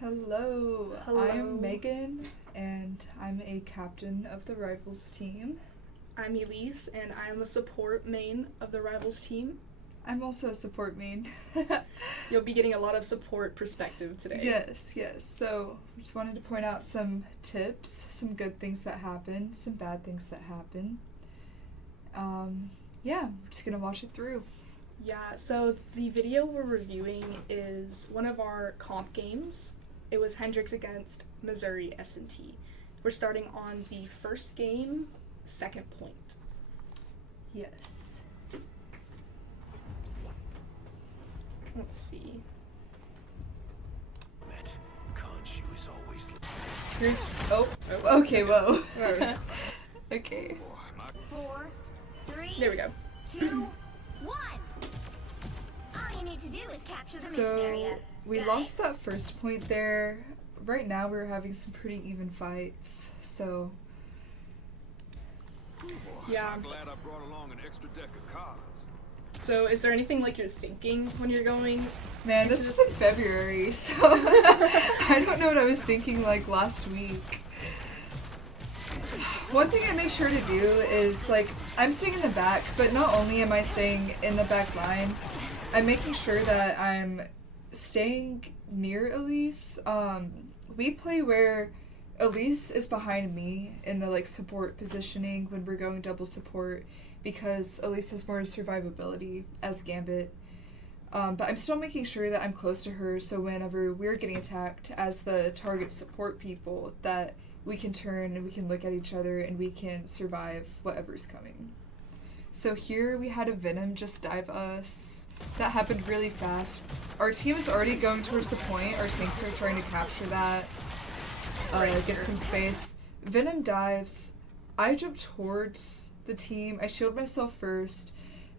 Hello. Hello. I'm Megan, and I'm a captain of the Rivals team. I'm Elise, and I am a support main of the Rivals team. I'm also a support main. You'll be getting a lot of support perspective today. Yes. So, I just wanted to point out some tips, some good things that happen, some bad things that happen. We're just gonna watch it through. Yeah, so the video we're reviewing is one of our comp games. It was Hendrix against Missouri S&T. We're starting on the first game, second point. Yes. Let's see. Okay, whoa. Okay. 4, 3, There we go. 2, 1. All you need to do is capture the mission So, area. we Got lost that first point there. Right now, we're having some pretty even fights, so... Yeah. I'm glad I brought along an extra deck of cards. So is there anything like you're thinking when you're going? Man, this was in February, so I don't know what I was thinking like last week. One thing I make sure to do is, like, I'm staying in the back, but not only am I staying in the back line, I'm making sure that I'm staying near Elise. We play where Elise is behind me in the, like, support positioning when we're going double support, because Elise has more survivability as Gambit. But I'm still making sure that I'm close to her, so whenever we're getting attacked as the target support people, that we can turn and we can look at each other and we can survive whatever's coming. So here we had a Venom just dive us. That happened really fast. Our team is already going towards the point. Our tanks are trying to capture that, get some space. Venom dives. I jump towards the team. I shield myself first,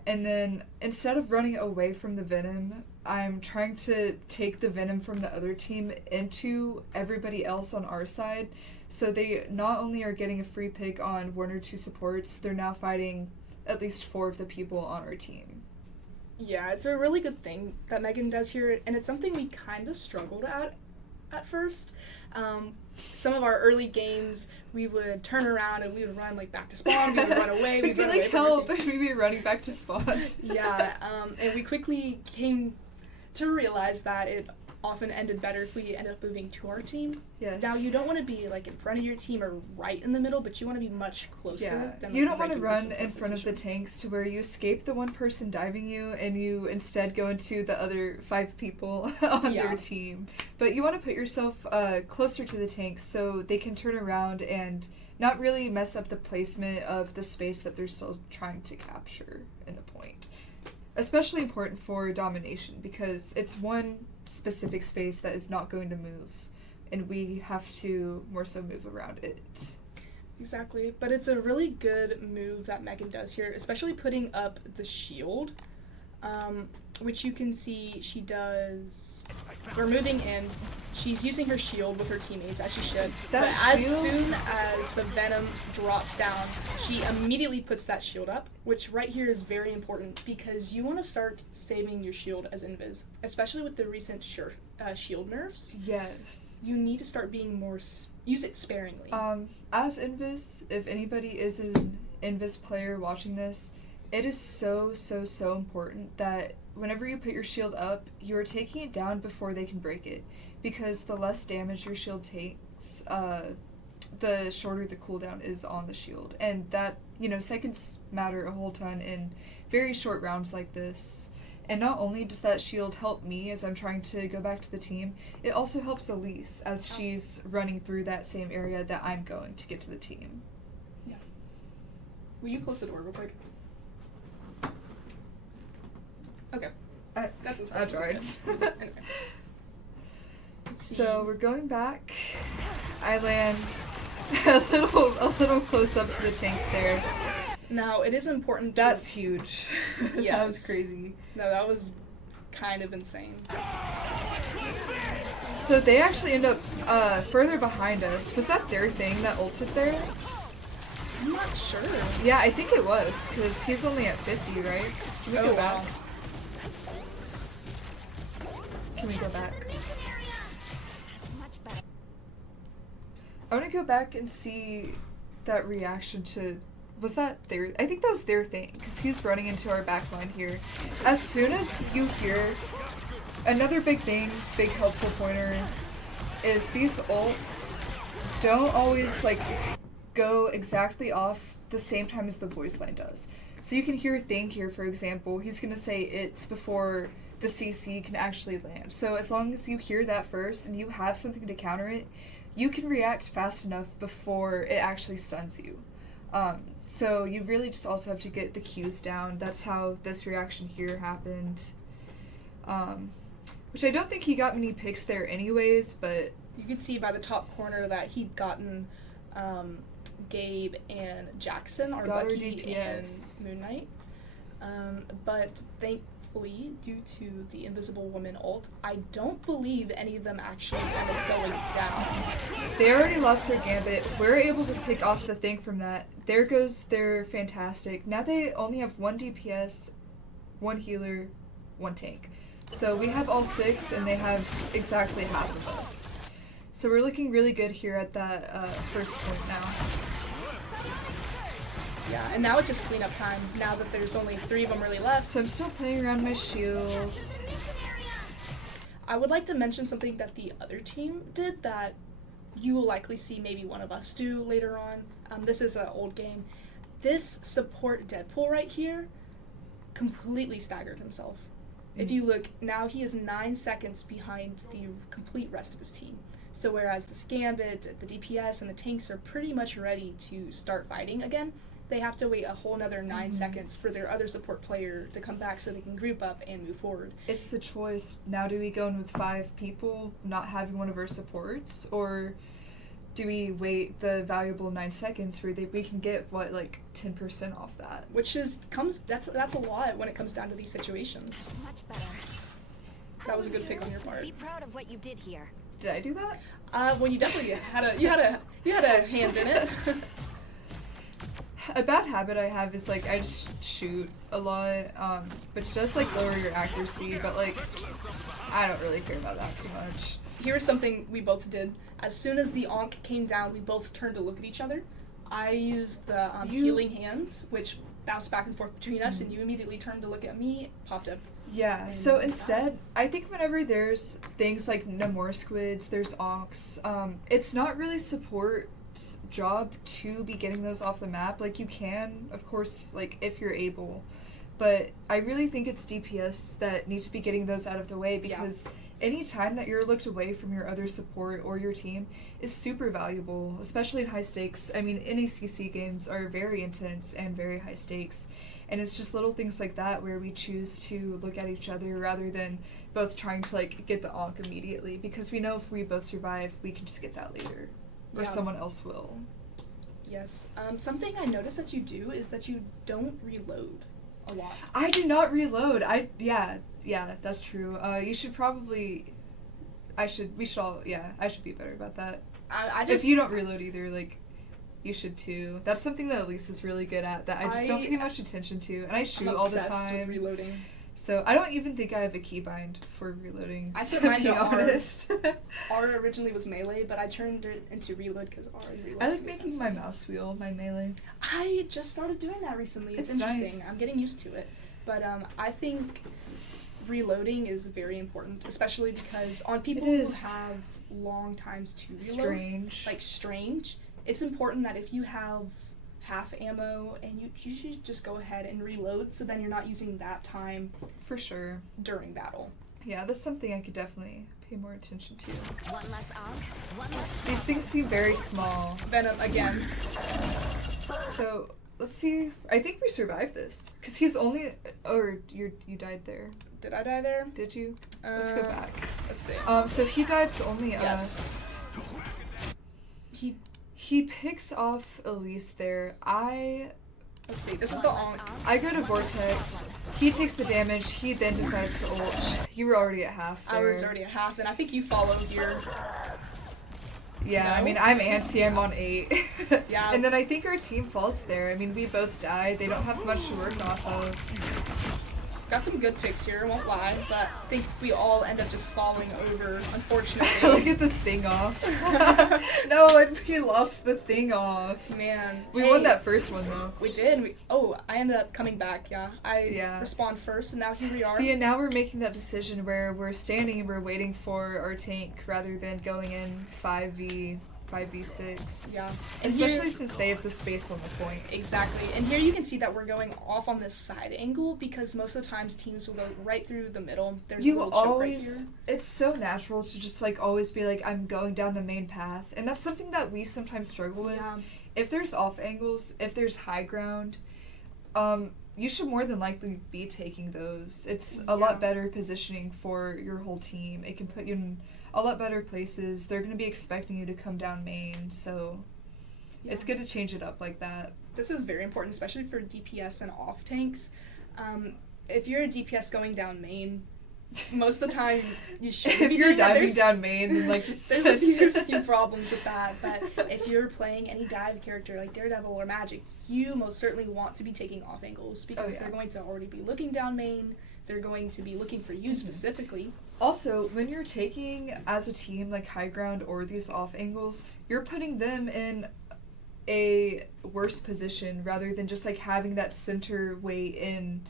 and then instead of running away from the Venom, I'm trying to take the Venom from the other team into everybody else on our side, so they not only are getting a free pick on 1 or 2 supports, they're now fighting at least 4 of the people on our team. Yeah, it's a really good thing that Megan does here, and it's something we kind of struggled at first. Some of our early games, we would turn around and we would run like back to spawn. We would run away. We'd be like, help, and we'd be running back to spawn. Yeah, and we quickly came to realize that it often ended better if we ended up moving to our team. Yes. Now, you don't want to be like in front of your team or right in the middle, but you want to be much closer. Yeah, Than, you like, don't want to regular run support in front of the position. tanks to where you escape the one person diving you and you instead go into the other 5 people on their team. But you want to put yourself closer to the tanks so they can turn around and not really mess up the placement of the space that they're still trying to capture in the point. Especially important for domination because it's one specific space that is not going to move, and we have to more so move around it. Exactly, but it's a really good move that Megan does here, especially putting up the shield, which you can see she does. We're moving in. She's using her shield with her teammates, as she should. That but shield? as soon as the Venom drops down, she immediately puts that shield up, which right here is very important because you want to start saving your shield as invis, especially with the recent shield nerfs. Yes. You need to start being more use it sparingly. As Invis, if anybody is an Invis player watching this, it is so important that whenever you put your shield up, you are taking it down before they can break it. Because the less damage your shield takes, the shorter the cooldown is on the shield. And that, seconds matter a whole ton in very short rounds like this. And not only does that shield help me as I'm trying to go back to the team, it also helps Elise as she's running through that same area that I'm going to get to the team. Yeah. Will you close the door real quick? Okay. That's as fast I tried. as I can. Anyway. So we're going back. I land a little close up to the tanks there. Now, it is important to... That's huge. Yes. That was crazy. No, that was kind of insane. So they actually end up further behind us. Was that their thing that ulted there? I'm not sure. Yeah, I think it was, because he's only at 50, right? Can we go back? Can we go back? I want to go back and see that reaction to... Was that their... I think that was their thing, because he's running into our backline here. As soon as you hear... Another big thing, big helpful pointer, is these ults don't always, like, go exactly off the same time as the voice line does. So you can hear Think here, for example. He's going to say it's before the CC can actually land. So as long as you hear that first and you have something to counter it, you can react fast enough before it actually stuns you. So you really just also have to get the cues down. That's how this reaction here happened. Which I don't think he got many picks there anyways, but... You could see by the top corner that he'd gotten Gabe and Jackson, or Bucky and Moon Knight. But thankfully, due to the Invisible Woman ult, I don't believe any of them actually ended up going down. They already lost their Gambit. We're able to pick off the thing from that. There goes their Fantastic. Now they only have 1 DPS, 1 healer, 1 tank. So we have all 6, and they have exactly half of us. So we're looking really good here at that first point now. Yeah, and now it's just cleanup time, now that there's only 3 of them really left. So I'm still playing around my shield. I would like to mention something that the other team did that you will likely see maybe one of us do later on. This is an old game. This support Deadpool right here completely staggered himself. If you look, now he is 9 seconds behind the complete rest of his team. So whereas the Gambit, the DPS, and the tanks are pretty much ready to start fighting again, they have to wait a whole nother 9 seconds for their other support player to come back so they can group up and move forward. It's the choice. Now do we go in with 5 people, not having one of our supports, or do we wait the valuable 9 seconds where we can get, what, like 10% off that? Which that's a lot when it comes down to these situations. Much better. That was a good pick on your part. Be proud of what you did here. Did I do that? Well, you definitely had a hand in it. A bad habit I have is, like, I just shoot a lot, which does, like, lower your accuracy, but, like, I don't really care about that too much. Here's something we both did. As soon as the Ankh came down, we both turned to look at each other. I used the healing hands, which bounced back and forth between us, and you immediately turned to look at me, popped up. Yeah, so instead, I think whenever there's things like Namor Squids, there's Onks, it's not really support's job to be getting those off the map. Like, you can, of course, like, if you're able, but I really think it's DPS that need to be getting those out of the way, because any time that you're looked away from your other support or your team is super valuable, especially in high stakes. I mean, any CC games are very intense and very high stakes. And it's just little things like that where we choose to look at each other rather than both trying to, like, get the Ankh immediately. Because we know if we both survive, we can just get that later. Or someone else will. Yes. Something I noticed that you do is that you don't reload a lot. I do not reload. Yeah, that's true. You should probably... I should be better about that. If you don't reload either, like... You should too. That's something that Elise is really good at that I just don't pay much attention to. And I shoot all the time. With reloading. So I don't even think I have a keybind for reloading. I set mine to honest. R originally was melee, but I turned it into reload because R and reload. I like making my mouse wheel my melee. I just started doing that recently. It's interesting. Nice. I'm getting used to it. But I think reloading is very important, especially because on people who have long times to reload, strange. It's important that if you have half ammo and you should just go ahead and reload, so then you're not using that time for sure during battle. Yeah, that's something I could definitely pay more attention to. One less These things seem very small. Venom again. So let's see. I think we survived this because he's only. Or you died there. Did I die there? Did you? Let's go back. Let's see. So he dives only us. He picks off Elise there. Let's see, this is the Ankh. I go to Vortex. He takes the damage. He then decides to ult. You were already at half there. I was already at half, and I think you followed your... Yeah, no? I mean, I'm anti. I'm on 8. Yeah. And then I think our team falls there. I mean, we both died. They don't have much to work off of. got some good picks here, won't lie, but I think we all end up just falling over, unfortunately. Look at this thing off. No, we lost the thing off. Man. We won that first one, though. We did. I ended up coming back, yeah. I respawned first, and now here we are. See, and now we're making that decision where we're standing and we're waiting for our tank rather than going in 5v6. Yeah. And especially since they have the space on the point. Exactly. And here you can see that we're going off on this side angle because most of the times teams will go right through the middle. There's a little choke right here. It's so natural to just like always be like, I'm going down the main path. And that's something that we sometimes struggle with. Yeah. If there's off angles, if there's high ground, you should more than likely be taking those. It's a lot better positioning for your whole team. It can put you in a lot better places. They're going to be expecting you to come down main, so it's good to change it up like that. This is very important, especially for DPS and off tanks. If you're a DPS going down main, most of the time you should if be you're doing diving down main, then like just there's a few problems with that. But if you're playing any dive character like Daredevil or Magic, you most certainly want to be taking off angles because they're going to already be looking down main. They're going to be looking for you specifically. Also, when you're taking, as a team, like high ground or these off angles, you're putting them in a worse position rather than just like having that center way in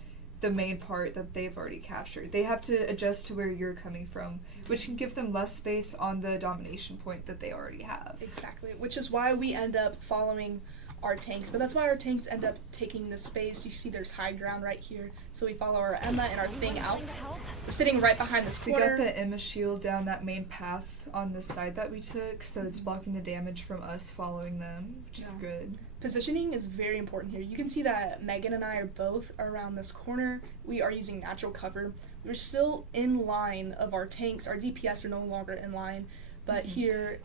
the main part that they've already captured. They have to adjust to where you're coming from, which can give them less space on the domination point that they already have. Exactly, which is why we end up following our tanks, but that's why our tanks end up taking the space. You see there's high ground right here, so we follow our Emma and our thing out. We're sitting right behind this corner. We got the Emma shield down that main path on the side that we took, so it's blocking the damage from us following them, which is good. Positioning is very important here. You can see that Megan and I are both around this corner. We are using natural cover. We're still in line of our tanks. Our DPS are no longer in line, but here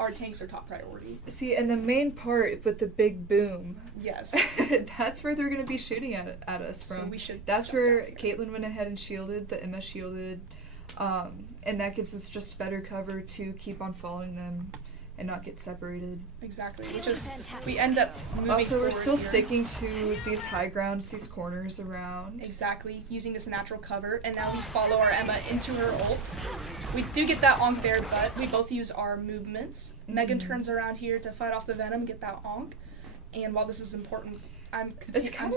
our tanks are top priority. See, and the main part with the big boom. Yes. That's where they're going to be shooting at us from. So we should That's where Caitlyn went ahead and shielded, the Emma shielded, and that gives us just better cover to keep on following them and not get separated. Exactly. We end up moving Also, we're still here. sticking to these high grounds, these corners around. Exactly. Using this natural cover, and now we follow our Emma into her ult. We do get that onk there, but we both use our movements. Megan turns around here to fight off the Venom, get that onk. And while this is important, I'm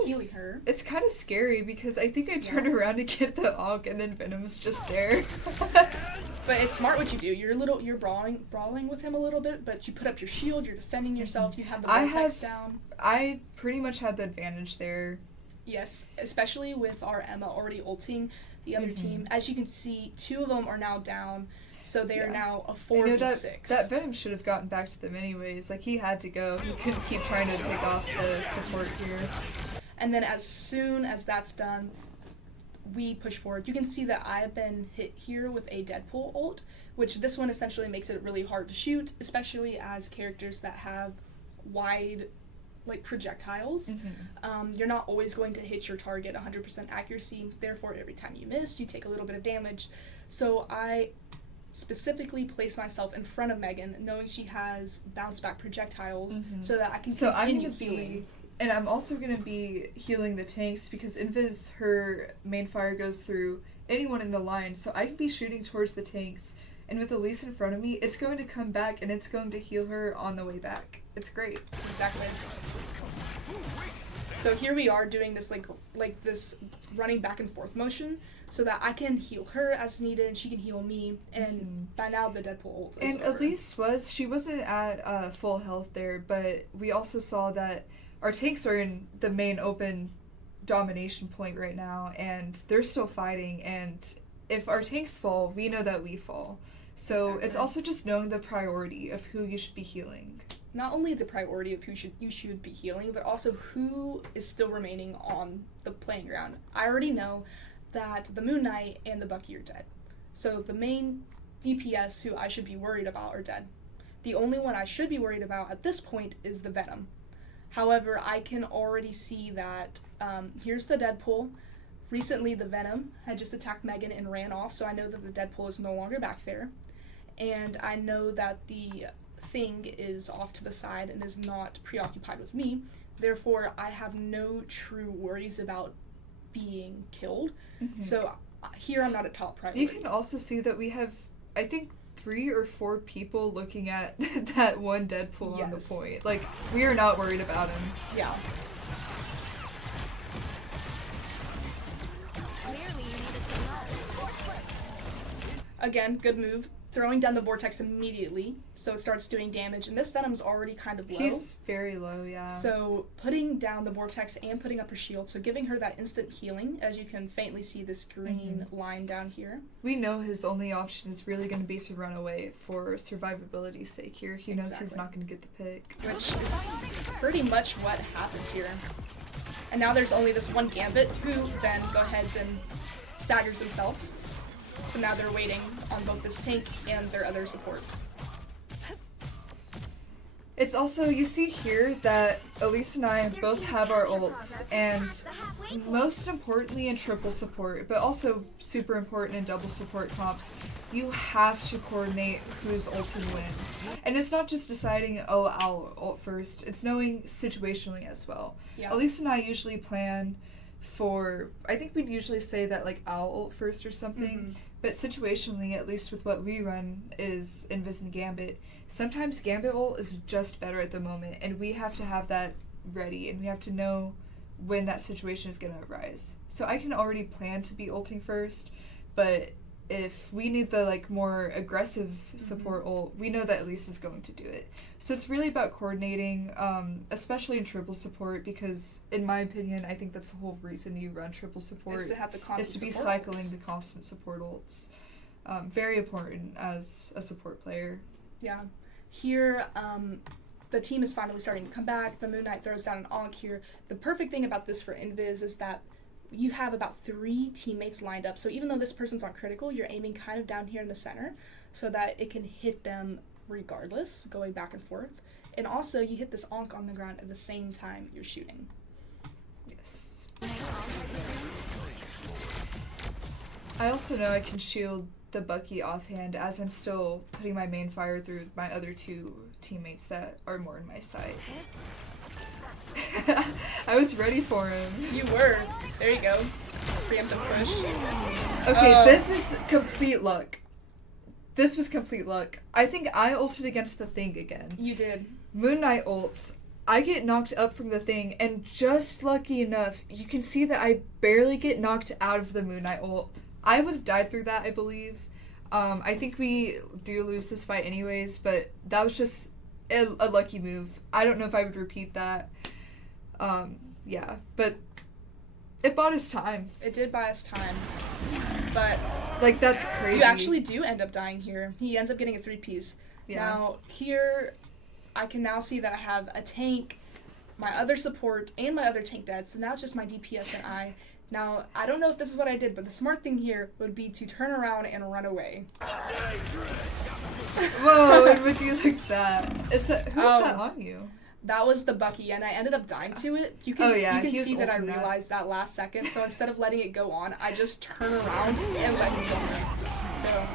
healing her. It's kind of scary because I think I turned around to get the onk and then Venom's just there. But it's smart what you do. You're brawling with him a little bit, but you put up your shield, you're defending yourself, you have the vortex down. I pretty much had the advantage there. Yes, especially with our Emma already ulting the other team. As you can see, 2 of them are now down, so they are now a 4v6. That Venom should have gotten back to them anyways. Like, he had to go. He couldn't keep trying to pick off the support here. And then as soon as that's done, we push forward. You can see that I have been hit here with a Deadpool ult, which this one essentially makes it really hard to shoot, especially as characters that have wide projectiles. You're not always going to hit your target 100% accuracy, therefore every time you miss, you take a little bit of damage. So I specifically place myself in front of Megan, knowing she has bounce back projectiles, so that I can continue healing. And I'm also going to be healing the tanks because Invis, her main fire goes through anyone in the line, so I can be shooting towards the tanks. And with Elise in front of me, it's going to come back and it's going to heal her on the way back. It's great. Exactly. So here we are doing this like this running back and forth motion so that I can heal her as needed and she can heal me. And by now the Deadpool ult is over. Elise wasn't at full health there, but we also saw that our tanks are in the main open domination point right now, and they're still fighting, and if our tanks fall, we know that we fall. So It's also just knowing the priority of who you should be healing. Not only the priority of who you should be healing, but also who is still remaining on the playing ground. I already know that the Moon Knight and the Bucky are dead. So the main DPS who I should be worried about are dead. The only one I should be worried about at this point is the Venom. However, I can already see that here's the Deadpool. Recently, the Venom had just attacked Megan and ran off, so I know that the Deadpool is no longer back there. And I know that the Thing is off to the side and is not preoccupied with me. Therefore, I have no true worries about being killed. Mhm. So here I'm not a top priority. You can also see that we have, I think, 3 or 4 people looking at that one Deadpool on the Yes. point. Like, we are not worried about him. Yeah. Clearly you needed some help. Again, good move. Throwing down the vortex immediately, so it starts doing damage, and this Venom's already kind of low. He's very low, yeah. So putting down the vortex and putting up her shield, so giving her that instant healing, as you can faintly see this green line down here. We know his only option is really going to be to run away for survivability's sake here. He knows he's Exactly. not going to get the pick. Which is pretty much what happens here. And now there's only this one Gambit, who then go ahead and staggers himself. So now they're waiting on both this tank and their other support. It's also, you see here that Elise and I both have our ults, and most importantly in triple support, but also super important in double support comps, you have to coordinate who's ulting when. And it's not just deciding, oh, I'll ult first, it's knowing situationally as well. Yeah. Elise and I usually plan for, I think we'd usually say that like I'll ult first or something, but situationally, at least with what we run, is Invis and Gambit. Sometimes Gambit ult is just better at the moment, and we have to have that ready, and we have to know when that situation is going to arise. So I can already plan to be ulting first, but if we need the like more aggressive support ult, we know that Elise is going to do it. So it's really about coordinating, especially in triple support, because in my opinion, I think that's the whole reason you run triple support, Is to have the constant is to be support cycling ults. the constant support ults. Very important as a support player. Yeah. Here, the team is finally starting to come back. The Moon Knight throws down an Ankh here. The perfect thing about this for Invis is that you have about 3 teammates lined up. So even though this person's on critical, you're aiming kind of down here in the center so that it can hit them regardless, going back and forth. And also, you hit this Ankh on the ground at the same time you're shooting. Yes. I also know I can shield the Bucky offhand as I'm still putting my main fire through my other 2 teammates that are more in my sight. I was ready for him. You were. There you go. Preemptive push. Okay, Oh. this is complete luck. This was complete luck. I think I ulted against the Thing again. You did. Moon Knight ults. I get knocked up from the Thing, and just lucky enough, you can see that I barely get knocked out of the Moon Knight ult. I would have died through that, I believe. I think we do lose this fight anyways, but that was just a lucky move. I don't know if I would repeat that. Yeah, but it bought us time. It did buy us time. But Like, that's crazy. you actually do end up dying here. He ends up getting a 3-piece. Yeah. Now, here, I can now see that I have a tank, my other support, and my other tank dead, so now it's just my DPS and I. Now, I don't know if this is what I did, but the smart thing here would be to turn around and run away. Whoa, it would you like that? Is that, who's that on you? That was the Bucky, and I ended up dying to it. You can, Oh, yeah, you can he was see that I ulting that. realized that last second, so instead of letting it go on, I just turn around and let him go. So,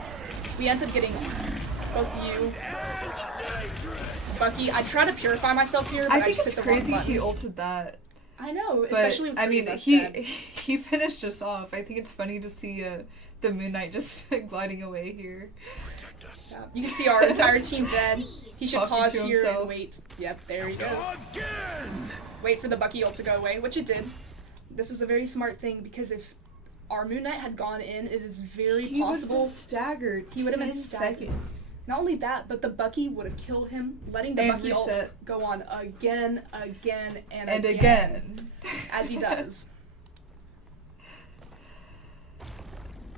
we end up getting both you, Bucky. I try to purify myself here, but I I think just it's hit the wrong crazy he button. ulted that. I know, But, especially with I three mean, of us he dead. he finished us off. I think it's funny to see the Moon Knight just gliding away here. Protect us. Yeah, you can see our entire team dead. He should Talking pause to here himself. and wait. Yep, there he goes. Again! Wait for the Bucky ult to go away, which it did. This is a very smart thing because if our Moon Knight had gone in, it is very He would have possible. been staggered. He would have been 10 staggered. seconds. Not only that, but the Bucky would have killed him, letting the And Bucky ult reset. go on again, and And again. as he does.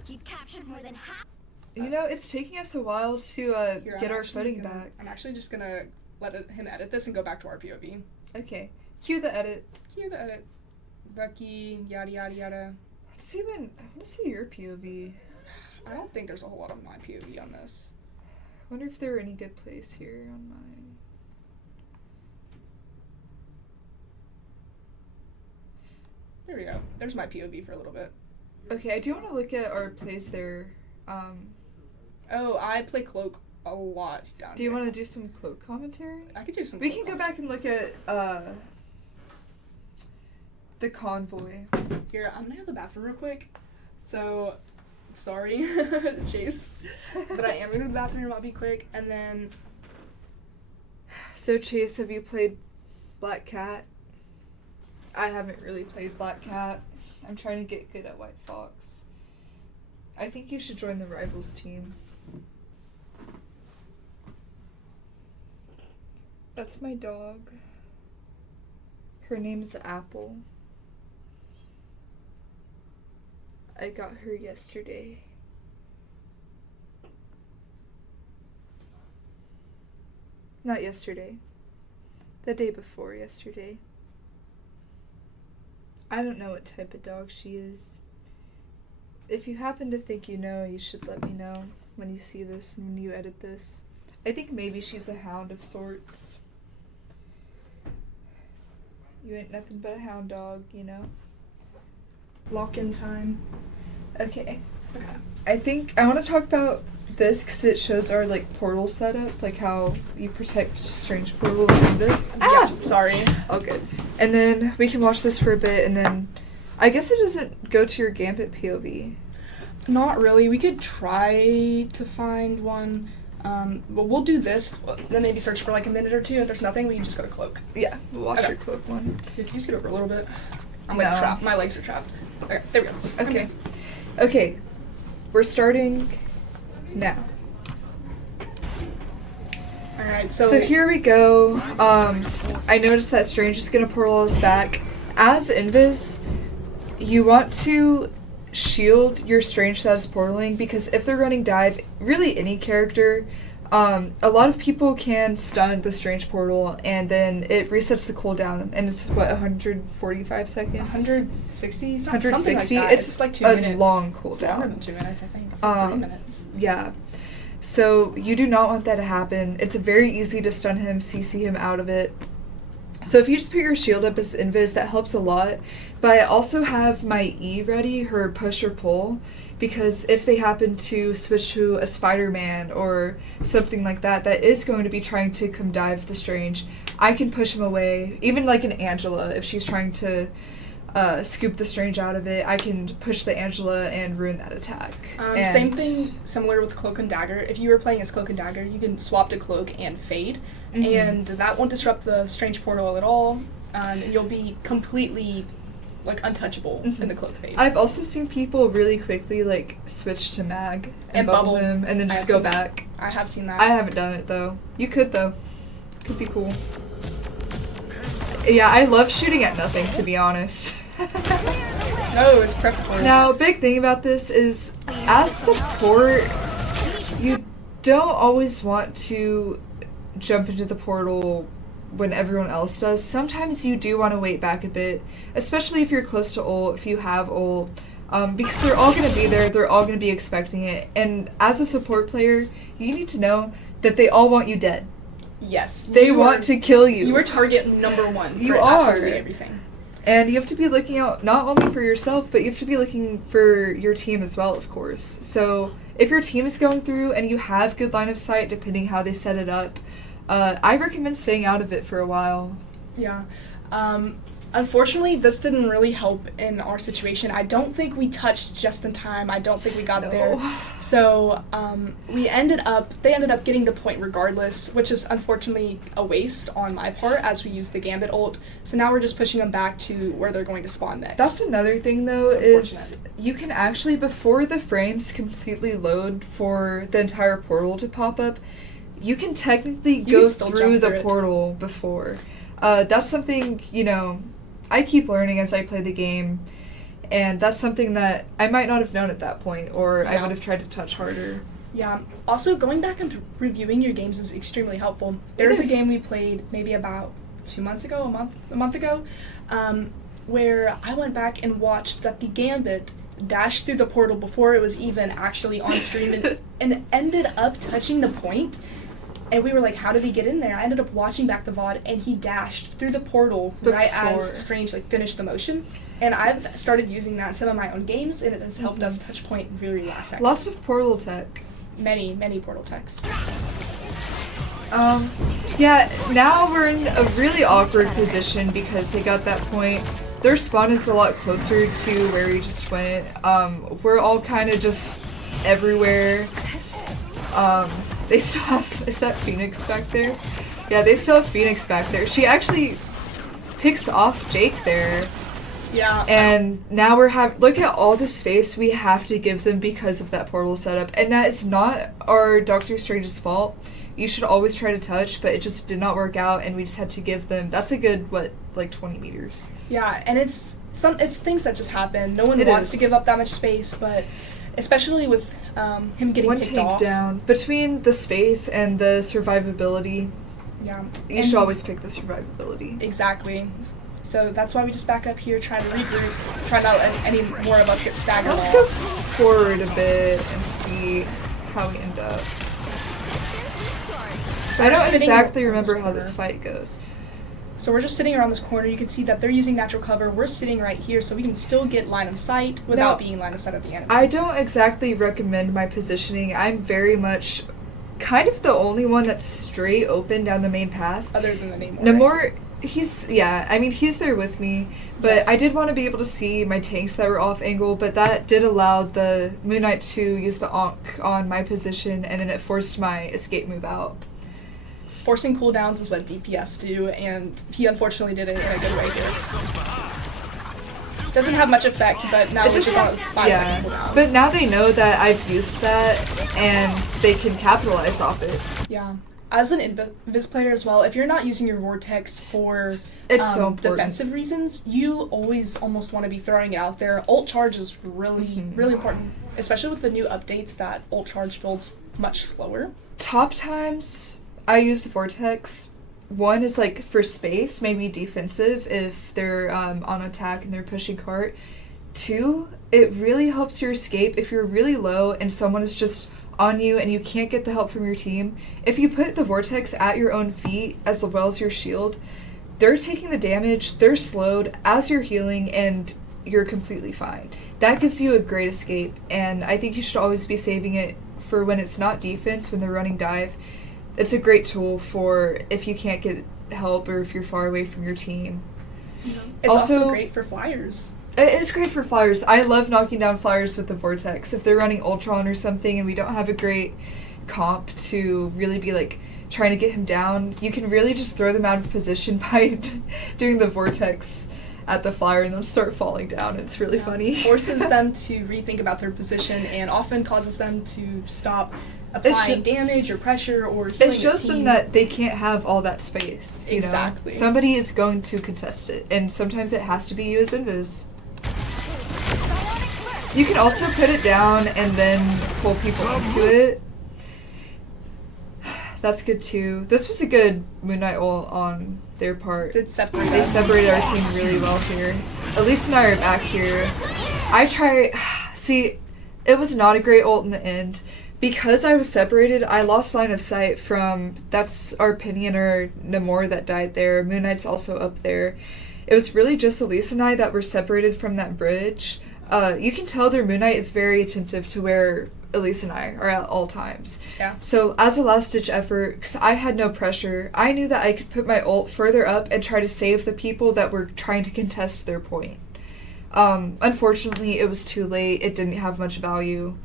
You've captured more than half. You know, it's taking us a while to Here, get I'm our actually footing gonna- back. I'm actually just gonna let him edit this and go back to our POV. Okay. Cue the edit. Cue the edit. Bucky, yada yada yada. Let's see when. I want to see your POV. I don't think there's a whole lot of my POV on this. I wonder if there were any good plays here on mine. There we go. There's my POV for a little bit. Okay, I do want to look at our plays there. Oh, I play Cloak a lot down Do you here. want to do some cloak commentary? I could do some We Cloak can go on- back and look at The convoy. Here, I'm gonna go to the bathroom real quick. So, sorry, Chase. But I am gonna go to the bathroom, I'll be quick. And then... So Chase, have you played Black Cat? I haven't really played Black Cat. I'm trying to get good at White Fox. I think you should join the Rivals team. That's my dog. Her name's Apple. I got her yesterday. Not yesterday. The day before yesterday. I don't know what type of dog she is. If you happen to think you know, you should let me know when you see this and when you edit this. I think maybe she's a hound of sorts. You ain't nothing but a hound dog, you know? Lock-in time. Okay. I think I want to talk about this because it shows our, like, portal setup, like how you protect strange portals in this. Yeah, sorry. Oh, good. And then we can watch this for a bit, and then I guess it doesn't go to your Gambit POV. Not really. We could try to find one. But we'll do this, then maybe search for like a minute or two. If there's nothing, we can just go to cloak. Yeah, we'll watch Okay. your cloak one. Here, can you scoot over a little bit? I'm like No. trapped. My legs are trapped. Okay, there we go. Okay. Okay. We're starting now. Alright, So here we go. I noticed that Strange is gonna portal us back. As Invis, you want to shield your Strange that is portaling because if they're running dive, really any character, a lot of people can stun the Strange portal and then it resets the cooldown and it's what, 145 seconds? 160? Something 160. like that. It's just like 2 a minutes. long It's longer cooldown. than 2 minutes, I think. It's like 3 minutes. Yeah. So you do not want that to happen. It's very easy to stun him, CC him out of it. So if you just put your shield up as Invis, that helps a lot. But I also have my E ready, her push or pull, because if they happen to switch to a Spider-Man or something like that, that is going to be trying to come dive the Strange, I can push him away. Even like an Angela, if she's trying to scoop the Strange out of it, I can push the Angela and ruin that attack. Same thing, similar with Cloak and Dagger. If you were playing as Cloak and Dagger, you can swap to Cloak and Fade, and that won't disrupt the Strange portal at all, and you'll be completely, like, untouchable in the Cloak Fade. I've also seen people really quickly, like, switch to Mag and bubble him and then just go back. I have seen that. I haven't done it, though. You could, though. Could be cool. Yeah, I love shooting at nothing, to be honest. No, it's prepped for it. Now, a big thing about this is, as support, you don't always want to jump into the portal when everyone else does. Sometimes you do want to wait back a bit, especially if you're close to ult, if you have ult, because they're all going to be there, they're all going to be expecting it, and as a support player, you need to know that they all want you dead. Yes. They want to kill you. You are target number one You for are. absolutely everything. And you have to be looking out not only for yourself, but you have to be looking for your team as well, of course. So if your team is going through and you have good line of sight, depending how they set it up, I recommend staying out of it for a while. Yeah. Unfortunately, this didn't really help in our situation. I don't think we touched just in time. I don't think we got there. So they ended up getting the point regardless, which is unfortunately a waste on my part as we used the Gambit ult. So now we're just pushing them back to where they're going to spawn next. That's another thing, though, is you can actually, before the frames completely load for the entire portal to pop up, you can technically go through the portal before. That's something, you know, I keep learning as I play the game, and that's something that I might not have known at that point, or I would have tried to touch harder. Yeah. Also, going back and reviewing your games is extremely helpful. There's a game we played maybe about 2 months ago, a month ago, where I went back and watched that the Gambit dashed through the portal before it was even actually on stream and ended up touching the point. And we were like, how did he get in there? I ended up watching back the VOD, and he dashed through the portal right as Strange finished the motion. And I've started using that in some of my own games, and it has helped us touch point very last second. Lots of portal tech. Many portal techs. Yeah, now we're in a really awkward position because they got that point. their spawn is a lot closer to where we just went. We're all kind of just everywhere. They still have, is that Phoenix back there? Yeah, they still have Phoenix back there. She actually picks off Jake there. Yeah. And now look at all the space we have to give them because of that portal setup. And that is not our Doctor Strange's fault. You should always try to touch, but it just did not work out, and we just had to give them, that's a good, 20 meters. Yeah, and it's things that just happen. No one wants to give up that much space, but especially with him getting one picked tank off. down. Between the space and the survivability, Yeah. you should always pick the survivability. Exactly. So that's why we just back up here, try to regroup, try not let any more of us get staggered. Let's go forward a bit and see how we end up. So I we're don't sitting exactly around remember how corner. this fight goes. So we're just sitting around this corner. You can see that they're using natural cover. We're sitting right here, so we can still get line of sight without being line of sight of the enemy. I don't exactly recommend my positioning. I'm very much kind of the only one that's straight open down the main path. Other than the Namor. Namor, he's there with me, but Yes. I did want to be able to see my tanks that were off angle, but that did allow the Moon Knight to use the Ankh on my position, and then it forced my escape move out. Forcing cooldowns is what DPS do, and he unfortunately did it in a good way here. Doesn't have much effect, but now we're just on a 5-second cooldown. But now they know that I've used that, and they can capitalize off it. Yeah. As an Invis player as well, if you're not using your Vortex for It's so important. defensive reasons, you always almost want to be throwing it out there. Ult charge is really, really important, especially with the new updates that ult charge builds much slower. Top times I use the Vortex. One is for space, maybe defensive if they're on attack and they're pushing cart. Two, it really helps your escape if you're really low and someone is just on you and you can't get the help from your team. If you put the Vortex at your own feet as well as your shield, they're taking the damage, they're slowed as you're healing, and you're completely fine. That gives you a great escape, and I think you should always be saving it for when it's not defense, when they're running dive. It's a great tool for if you can't get help or if you're far away from your team. It's also great for flyers. It is great for flyers. I love knocking down flyers with the Vortex. If they're running Ultron or something and we don't have a great comp to really be trying to get him down, you can really just throw them out of position by doing the Vortex at the flyer and they'll start falling down. It's really funny. Forces them to rethink about their position and often causes them to stop applying damage or pressure or healing. It shows them that they can't have all that space. You Exactly. know? Somebody is going to contest it, and sometimes it has to be you as Invis. You can also put it down and then pull people into it. That's good too. This was a good Moon Knight ult on their part. Did separate They us. separated our team really well here. Elise and I are back here. See, it was not a great ult in the end. Because I was separated, I lost line of sight from, that's our Pinion or Namor that died there. Moon Knight's also up there. It was really just Elise and I that were separated from that bridge. You can tell their Moon Knight is very attentive to where Elise and I are at all times. Yeah. So as a last-ditch effort, because I had no pressure, I knew that I could put my ult further up and try to save the people that were trying to contest their point. Unfortunately, it was too late. It didn't have much value.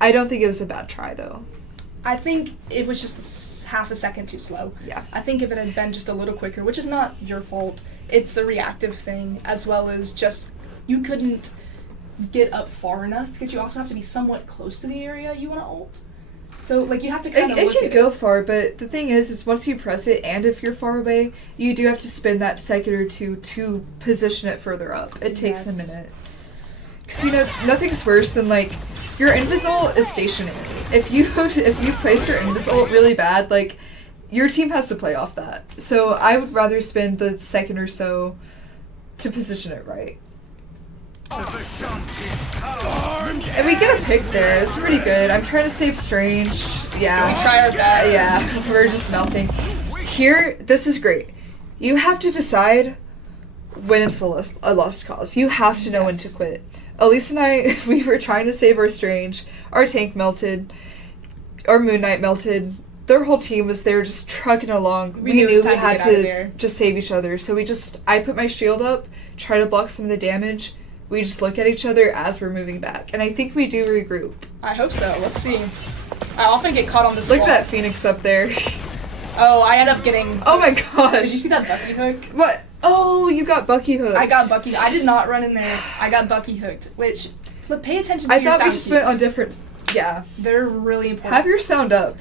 I don't think it was a bad try, though. I think it was just half a second too slow. Yeah. I think if it had been just a little quicker, which is not your fault, it's a reactive thing, as well as just you couldn't get up far enough because you also have to be somewhat close to the area you want to ult. So, you have to kind of look It at can go far, but the thing is once you press it, and if you're far away, you do have to spend that second or two to position it further up. It takes a Yes. minute. Because, nothing's worse than, your Invis is stationary. If you place your Invis really bad, your team has to play off that. So I would rather spend the second or so to position it right. And we get a pick there. It's pretty good. I'm trying to save Strange. Yeah. We try our best. Yeah, we're just melting. Here, this is great. You have to decide when it's a lost cause. You have to know when to quit. Elise and I, we were trying to save our Strange. Our tank melted. Our Moon Knight melted. their whole team was there just trucking along. We We knew it was knew time we to had get out of to there. just save each other. So I put my shield up, try to block some of the damage. We just look at each other as we're moving back. And I think we do regroup. I hope so. Let's see. I often get caught on this Look wall. at that Phoenix up there. Oh, I end up getting... Oh my Did gosh. you see that Bucky hook? What? Oh, you got Bucky hooked. I got Bucky. I did not run in there. I got Bucky hooked, which... But pay attention to I your thought we sound just went on cues. different... Yeah. They're really important. Have your sound up.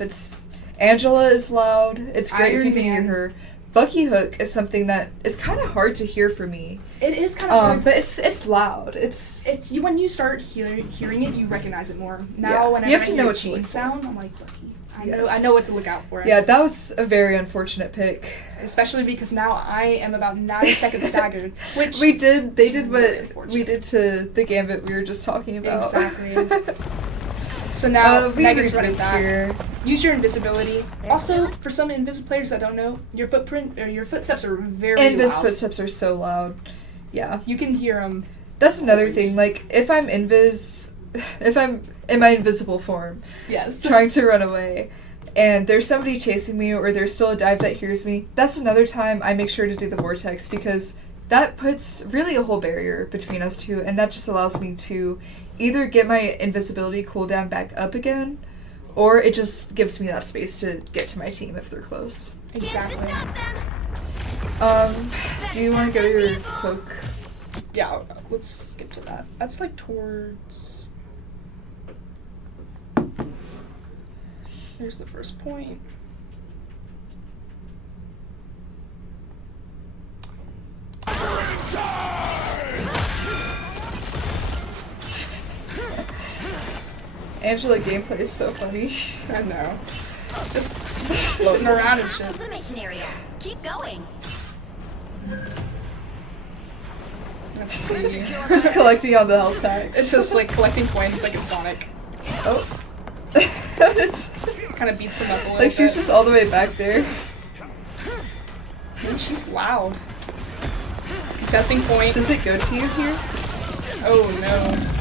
Angela is loud. It's great if Iron you can hear Man. her. Bucky hook is something that is kind of hard to hear for me. It is kind of hard. But it's loud. It's You when you start hearing it, you recognize it more. Now, Yeah. whenever You have to I know hear what to chain look for. sound, I'm like Bucky. Yes. I know what to look out for. yeah. That was a very unfortunate pick. Especially because now I am about 9 seconds staggered, which They did really what unfortunate. we did to the gambit we were just talking about. Exactly. So now we Megan's regroup running back. here. Use your invisibility. Also, for some invisible players that don't know, your footsteps are very Invis loud. footsteps are so loud. Yeah. You can hear them. That's another Always. thing. Like if I'm in my invisible form, Yes. trying to run away, and there's somebody chasing me or there's still a dive that hears me, that's another time I make sure to do the vortex because that puts really a whole barrier between us two, and that just allows me to either get my invisibility cooldown back up again, or it just gives me that space to get to my team if they're close. Exactly. Do you want to go to your cloak? Yeah, let's skip to that. That's like towards... Here's the first point. Angela gameplay is so funny. I know. Just floating around and shit. The mission area. Keep going. That's easy. Just collecting all the health packs. It's just like collecting points like in Sonic. Oh. It's Kind of beats him up a little like she's bit. just all the way back there. And she's loud. Contesting point. Does it go to you here? Oh no.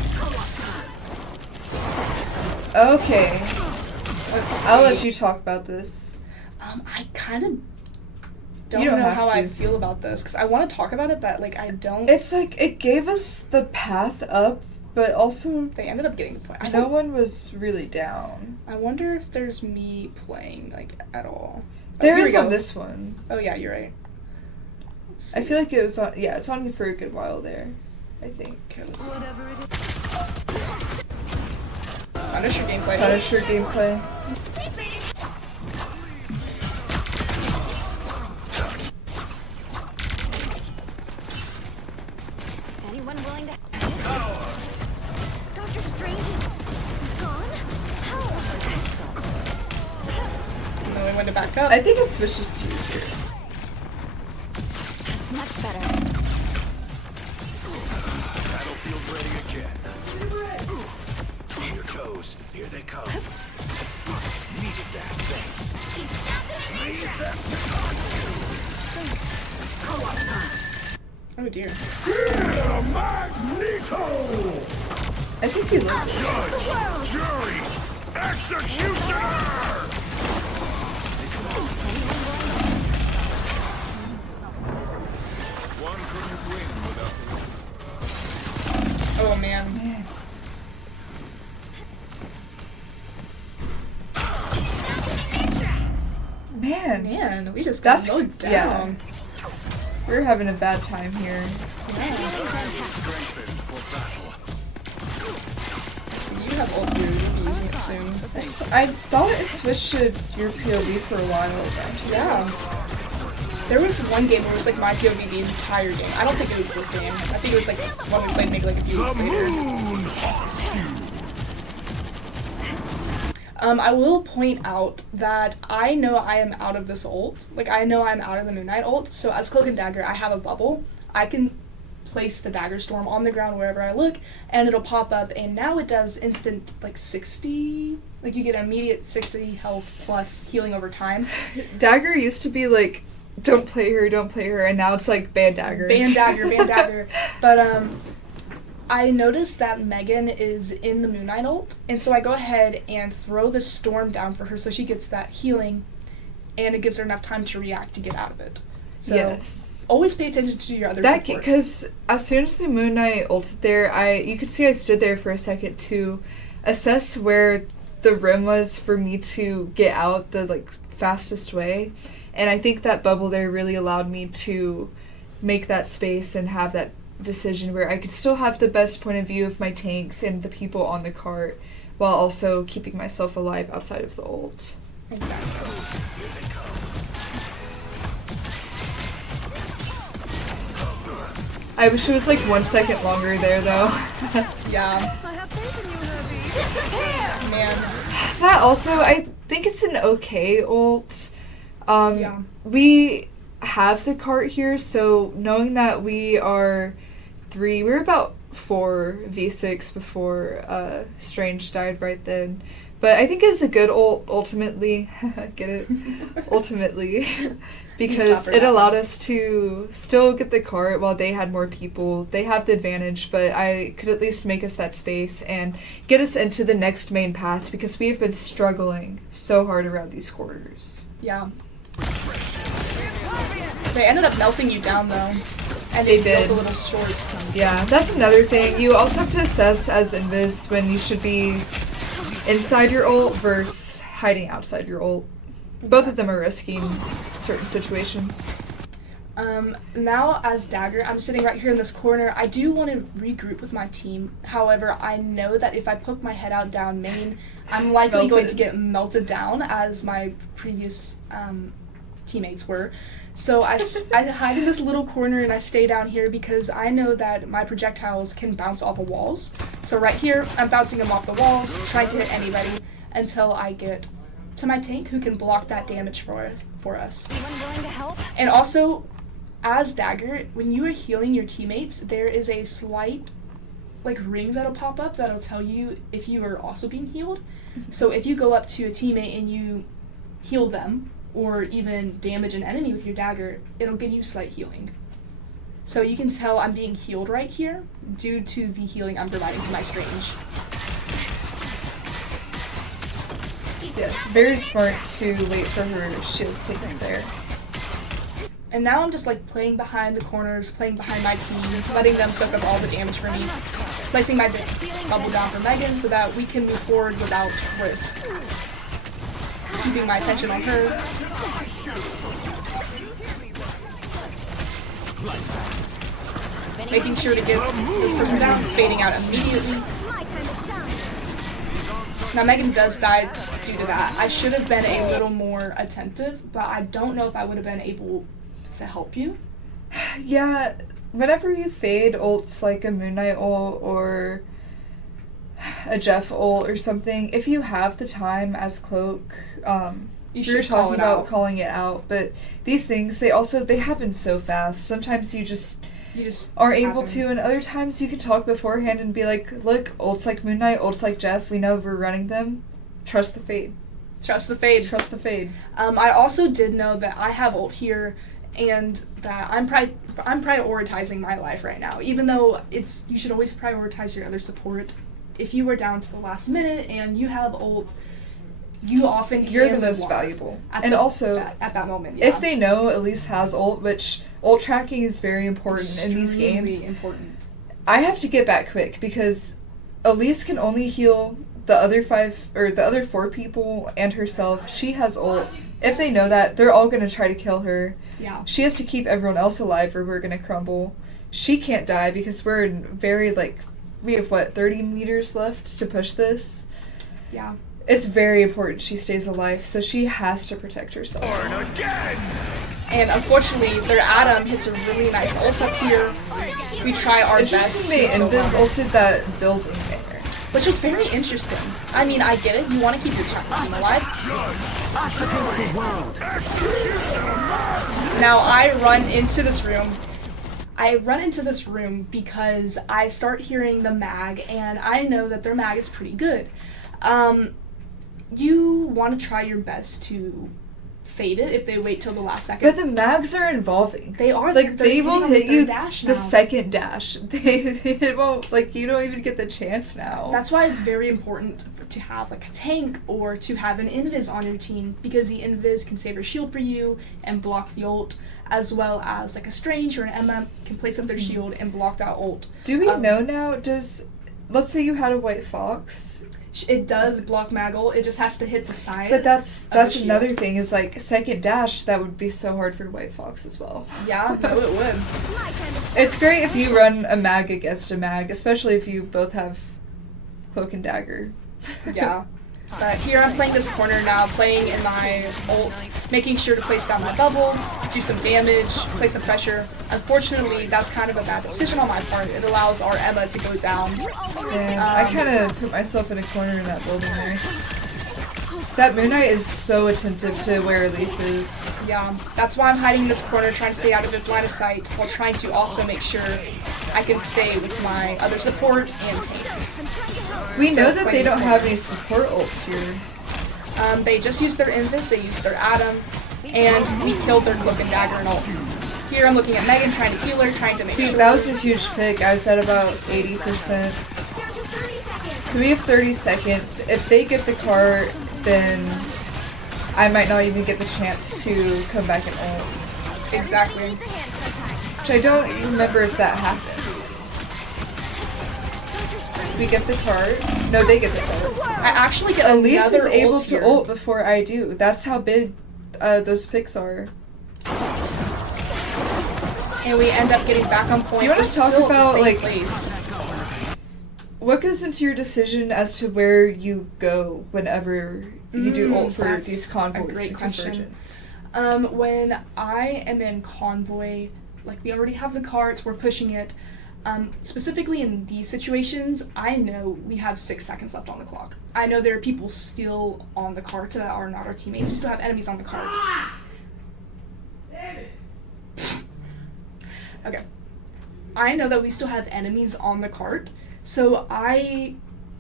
Okay. Let's I'll see. let you talk about this. I kind of don't, You don't know have how to. I feel about this because I want to talk about it, but like I don't. It's like it gave us the path up, but also They ended up getting the point. I no don't. one was really down. I wonder if there's me playing like at all. There here we is on go. this one. Oh yeah, you're right. Let's I see. feel like it was on. Yeah, it's on for a good while there. I think. Okay, let's see. Punisher gameplay. Punisher gameplay. Anyone willing to... Doctor Strange is gone? How? Knowing when to back up. I think it switches to you here. That's much better. Battlefield ready again. On your toes. Here they come. Needed that. Thanks. He's stopping Leave them to Oh dear. Fear Magneto! I think he looks. Judge, jury, executioner! One couldn't win without Oh man. Man, Man, we just got That's- mowed yeah. down. we're having a bad time here. strengthened for battle. So you have ult here, you'll be using it soon. I thought it switched to your POV for a while. Actually. Yeah. There was one game where it was like my POV the entire game. I don't think it was this game. I think it was like one we played maybe like a few The weeks later. moon haunts you! I will point out that I know I am out of this ult. Like, I know I'm out of the Moon Knight ult. So as Cloak and Dagger, I have a bubble. I can place the Dagger Storm on the ground wherever I look, and it'll pop up. And now it does instant, like, 60... Like, you get immediate 60 health plus healing over time. Dagger used to be like, don't play her, and now it's like ban Dagger. Ban Dagger, ban Dagger. But, I noticed that Megan is in the Moon Knight ult, and so I go ahead and throw the storm down for her so she gets that healing, and it gives her enough time to react to get out of it. So yes. Always pay attention to your other That support. because as soon as the Moon Knight ulted there, you could see I stood there for a second to assess where the rim was for me to get out the like fastest way, and I think that bubble there really allowed me to make that space and have that decision where I could still have the best point of view of my tanks and the people on the cart while also keeping myself alive outside of the ult. Exactly. I wish it was like 1 second longer there though. Yeah. Man. That also, I think it's an okay ult. Yeah. We have the cart here, so knowing that we're about 4 v6 before Strange died right then. But I think it was a good ult ultimately. Get it? Ultimately. Because it allowed us to still get the cart while they had more people. They have the advantage, but I could at least make us that space and get us into the next main path because we have been struggling so hard around these quarters. Yeah. They ended up melting you down though. And They they built did. a little shorts. Yeah, that's another thing. You also have to assess as Invis when you should be inside your ult versus hiding outside your ult. Both of them are risky in certain situations. Now as Dagger, I'm sitting right here in this corner. I do want to regroup with my team. However, I know that if I poke my head out down main, I'm likely going to get melted down as my previous teammates were. So I hide in this little corner and I stay down here because I know that my projectiles can bounce off of walls. So right here, I'm bouncing them off the walls, trying to hit anybody until I get to my tank who can block that damage for us. Anyone willing to help? And also, as Dagger, when you are healing your teammates, there is a slight like ring that'll pop up that'll tell you if you are also being healed. So if you go up to a teammate and you heal them, or even damage an enemy with your dagger, it'll give you slight healing. So you can tell I'm being healed right here due to the healing I'm providing to my Strange. Yes, very smart to wait for her shield taken there. And now I'm just like playing behind the corners, playing behind my team, letting them soak up all the damage for me, placing my bubble down for Megan so that we can move forward without risk. Keeping my attention on her. Making sure to get this person down, fading out immediately. My time to shine. Now Megan does die due to that. I should have been a little more attentive, but I don't know if I would have been able to help you. Yeah, whenever you fade ults like a Moon Knight ult or a Jeff ult or something, if you have the time as Cloak, You we were should call talking it about out. calling it out, but these things, they happen so fast. Sometimes you just You just are able happen. to, and other times you can talk beforehand and be like, look, ults like Moon Knight, ults like Jeff, we know we're running them. Trust the fade. Trust the fade. Trust the fade. I also did know that I have ult here, and that I'm prioritizing my life right now. Even though you should always prioritize your other support. If you are down to the last minute and you have ult, you often You're can the most live valuable. at And the- also, at that moment. Yeah. if they know Elise has ult, which ult tracking is very important in these games, Extremely important. I have to get back quick because Elise can only heal the other 4 people and herself. She has ult. If they know that, they're all gonna try to kill her. Yeah. She has to keep everyone else alive or we're gonna crumble. She can't die because we're in we have 30 meters left to push this? Yeah. It's very important she stays alive, so she has to protect herself. Born again! And unfortunately, their Adam hits a really nice ult up here. We try our best Interesting to they kill Invis them, ulted that building there. which was very interesting. I mean, I get it. You want to keep your team alive. Now I run into this room. Because I start hearing the mag, and I know that their mag is pretty good. You want to try your best to fade it if they wait till the last second. But the mags are involving. They are. Like, they're they will hitting on hit you dash the now. second dash. It won't, like, you don't even get the chance now. That's why it's very important to have like a tank or to have an invis on your team, because the invis can save your shield for you and block the ult, as well as like a strange or an MM can place up their shield and block that ult. Do we know now, let's say you had a white fox, It does block Maggle. It just has to hit the side. but that's the shield. another thing, is like second dash, that would be so hard for white fox as well. Yeah, no, it would. My time to shine. It's great if you run a mag against a mag, especially if you both have cloak and dagger. Yeah. But here I'm playing this corner now, playing in my ult, making sure to place down my bubble, do some damage, place some pressure. Unfortunately, that's kind of a bad decision on my part. It allows our Emma to go down. And I kind of put myself in a corner in that building there. That Moon Knight is so attentive to where Elise is. Yeah, that's why I'm hiding in this corner, trying to stay out of his line of sight, while trying to also make sure I can stay with my other support and tanks. We know So that they playing don't the have corner. any support ults here. They just used their Invis, they used their Atom, and we killed their Cloak and Dagger and ult. Here I'm looking at Megan, trying to heal her, trying to make See, sure. that was a huge pick. I was at about 80%. Down to 30 seconds. So we have 30 seconds. If they get the cart, then I might not even get the chance to come back and ult. Exactly. Needs a hand sometimes. Which I don't remember if that happens. We get the cart. No, they get the cart. I actually get Elise another is able ult to here. ult before I do. That's how big those picks are. And we end up getting back on point. Do you wanna We're talk still at the about, same like, place. What goes into your decision as to where you go whenever you do ult for That's these a convoys great and question. convergence? When I am in convoy, like we already have the carts, we're pushing it. Specifically in these situations, I know we have 6 seconds left on the clock. I know there are people still on the cart that are not our teammates. We still have enemies on the cart. Okay. I know that we still have enemies on the cart, so I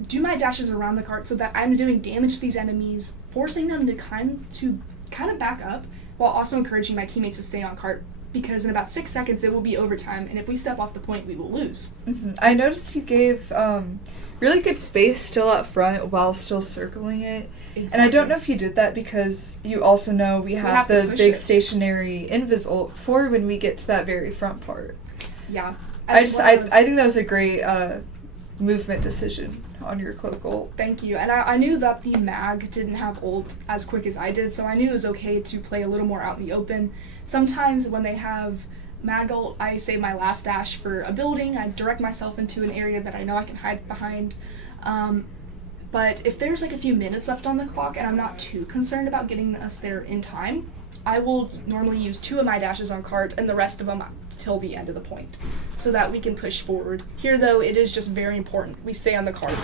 do my dashes around the cart so that I'm doing damage to these enemies, forcing them to kind of back up, while also encouraging my teammates to stay on cart, because in about 6 seconds it will be overtime, and if we step off the point, we will lose. I noticed you gave really good space still up front while still circling it. And I don't know if you did that because you also know we have have to the push big it. stationary invis ult for when we get to that very front part. Yeah. I As well as- think that was a great movement decision on your cloak ult. Thank you. And I knew that the mag didn't have ult as quick as I did, so I knew it was okay to play a little more out in the open. Sometimes when they have mag ult, I save my last dash for a building. I direct myself into an area that I know I can hide behind. But if there's like a few minutes left on the clock and I'm not too concerned about getting us there in time, I will normally use 2 of my dashes on cart and the rest of them till the end of the point, so that we can push forward. Here though, it is just very important we stay on the cart.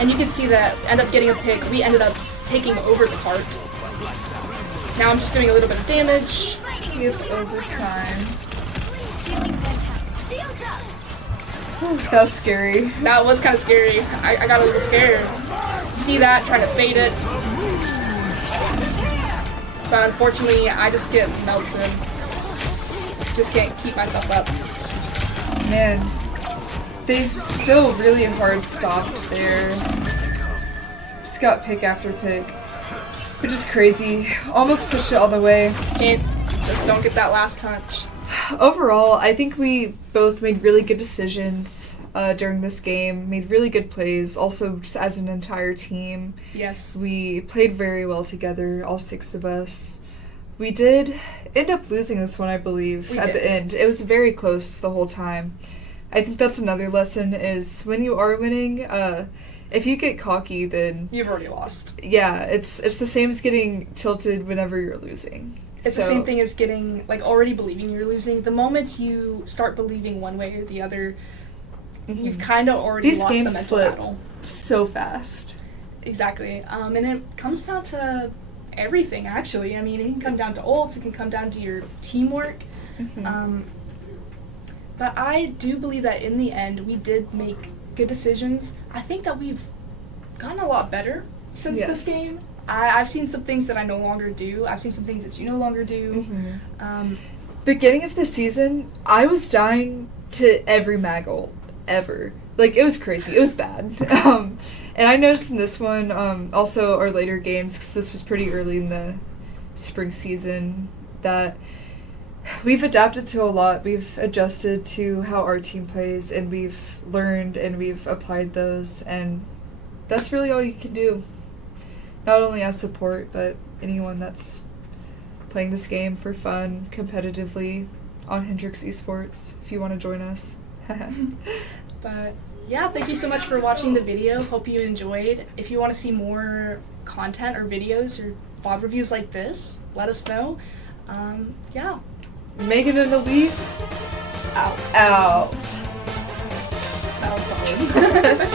And you can see that end up getting a pick. We ended up taking over the cart. Now I'm just doing a little bit of damage. We have overtime. Feeling fantastic. Shields up. Whew, that was scary. That was kind of scary. I got a little scared. See that, trying to fade it. But unfortunately, I just get melted. Just can't keep myself up. Man, they still really hard stopped there. Just got pick after pick, which is crazy. Almost pushed it all the way. Can't, just don't get that last touch. Overall, I think we both made really good decisions during this game, made really good plays, also just as an entire team. Yes. We played very well together, all 6 of us. We did end up losing this one, I believe, We at did. the end. It was very close the whole time. I think that's another lesson is when you are winning, if you get cocky, then You've already lost. yeah, it's the same as getting tilted whenever you're losing. It's the same thing as getting, like, already believing you're losing. The moment you start believing one way or the other, you've kind of already These lost the games mental flip battle. so fast. Exactly. And it comes down to everything, actually. I mean, it can come down to ults, it can come down to your teamwork. But I do believe that in the end, we did make good decisions. I think that we've gotten a lot better since this Yes. game. I've seen some things that I no longer do. I've seen some things that you no longer do. Beginning of the season, I was dying to every mag ult ever. Like, it was crazy. It was bad. And I noticed in this one, also our later games, because this was pretty early in the spring season, that we've adapted to a lot. We've adjusted to how our team plays, and we've learned and we've applied those, and that's really all you can do. Not only as support, but anyone that's playing this game for fun, competitively, on Hendrix Esports, if you want to join us. But yeah, thank you so much for watching the video. Hope you enjoyed. If you want to see more content or videos or VOD reviews like this, let us know. Yeah. Megan and Elise, Out. out. That was solid.